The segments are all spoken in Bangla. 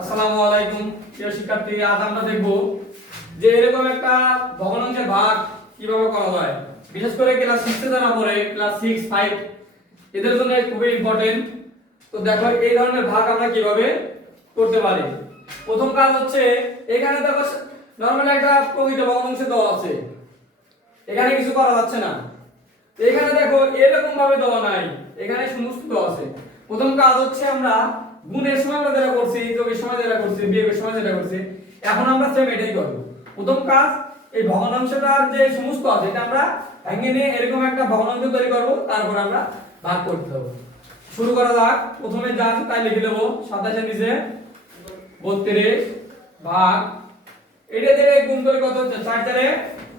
আসসালামু আলাইকুম। প্রিয় শিক্ষার্থী, আজ আমরা দেখব যে এরকম একটা ভগ্নাংশের ভাগ কীভাবে করা যায়। বিশেষ করে ক্লাস 6 এ যারা পড়ে ক্লাস 6 5 এদের জন্য খুবই ইম্পর্টেন্ট তো দেখো, এই ধরনের ভাগ আমরা কীভাবে করতে পারি? প্রথম কাজ হচ্ছে, এখানে দেখো নরমালি একটা প্রকৃত ভগ্নাংশ দেওয়া আছে। এখানে কিছু করা যাচ্ছে না। এখানে দেখো এরকম ভাবে দেওয়া নাই। এখানে সমস্ত দেওয়া আছে। প্রথম কাজ হচ্ছে আমরা গুণের সময় আমরা যেটা করছি যোগের সময় যেটা করছি বিয়োগের সময় যেটা করছি এখন আমরা সেম এটাই করব। প্রথম কাজ এই ভগ্নাংশটার যে সমস্ত আছে এটা আমরা ভেঙে নিয়ে এরকম একটা ভগ্নাংশ তৈরি করব তারপর আমরা ভাগ করতে হবে। শুরু করা যাক। প্রথমে যা আছে তাই লিখে দেবো সাতাশের নিচে বত্রিশ ভাগ এটা দিয়ে গুণ করে কত হচ্ছে? চার চারে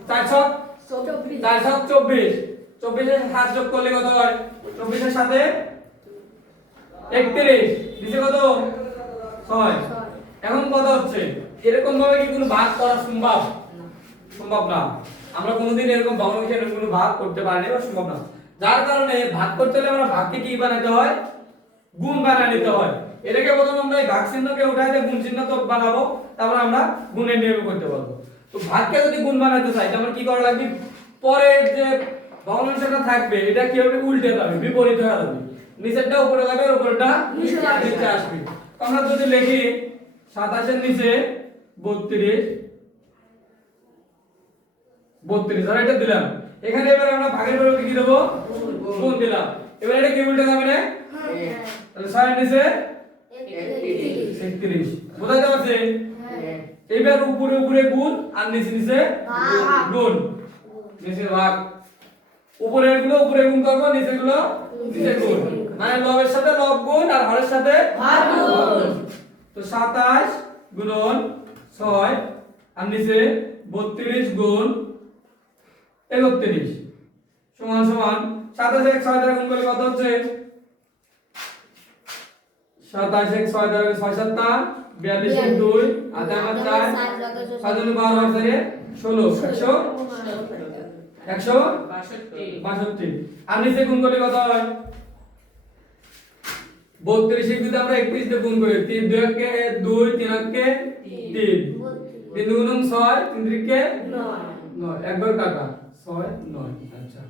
চার ছক চার চব্বিশ। চব্বিশের সাত যোগ করলে কত হয়? চব্বিশের সাথে একত্রিশ। দিছে কত? এখন হচ্ছে এরকম ভাবে কি কোনো ভাগ করা সম্ভব? সম্ভব না। আমরা কোনোদিন এরকম কোনো ভাগ করতে বা সম্ভব না। যার কারণে ভাগ করতে হলে আমরা ভাগকে কি বানাতে হয়? গুণ বানিয়ে নিতে হয়। এটাকে প্রথম আমরা এই ভাগ চিহ্নকে উঠাইতে গুণ চিহ্ন তো বানাবো, তারপর আমরা গুণের নিয়মে করতে পারব। তো ভাগকে যদি গুণ বানাতে চাই, তাহলে কি করা লাগবে? পরের যে ভগ্নাংশটা থাকবে, এটা কি হবে উল্টে যাবে? বিপরীত হয়ে যাবে। নিচেরটা উপরে যাবে আর উপরেরটা নিচে আসবে। আমরা যদি লিখি সাতাশের নিচে বত্রিশ বত্রিশ আর এটা দিলাম। এখানে এবার আমরা ভাগের পরিবর্তে কি দেবো। গুণ দিলাম? এবার এটা কি উল্টে যাবে না তাহলে নিচে একত্রিশ। বোঝাতে পারছে? এবার উপরে উপরে গুণ আর নিচে নিচে। গুণ। নিচে ভাগ। উপরেরগুলো উপরে গুণ করব নিচে গুলো নিচে গুণ। মানে লবের সাথে লব গুণ আর হরের সাথে হর গুণ। গুণ। তো সাতাশ গুণন ছয় আর নিচে বত্রিশ গুণ একত্রিশ। সমান সমান সাতাশ এক ছয় দ্বারা গুণ করলে কত হচ্ছে? সাতাশ এক ছয় দ্বারা ছয় সাতটা বিয়াল্লিশ এক দুই আর আমার চার। সাত দুই বারো আর চারে ষোলো। একশো? একশো? বাষট্টি। আর নিচে গুণ করলে কত হয়? যদি আমরা একত্রিশ দিয়ে গুণ করি। তিন দুই দুই তিন তিন। তিন দুগুণ ছয় তিন নয়। একবার কাটা। ছয় নয়। আচ্ছা।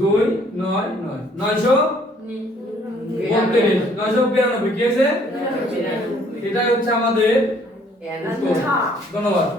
দুই নয় নয়। নয়শো বত্রিশ। নয়শো বিরানব্বই। কি আছে এটাই হচ্ছে আমাদের ধন্যবাদ।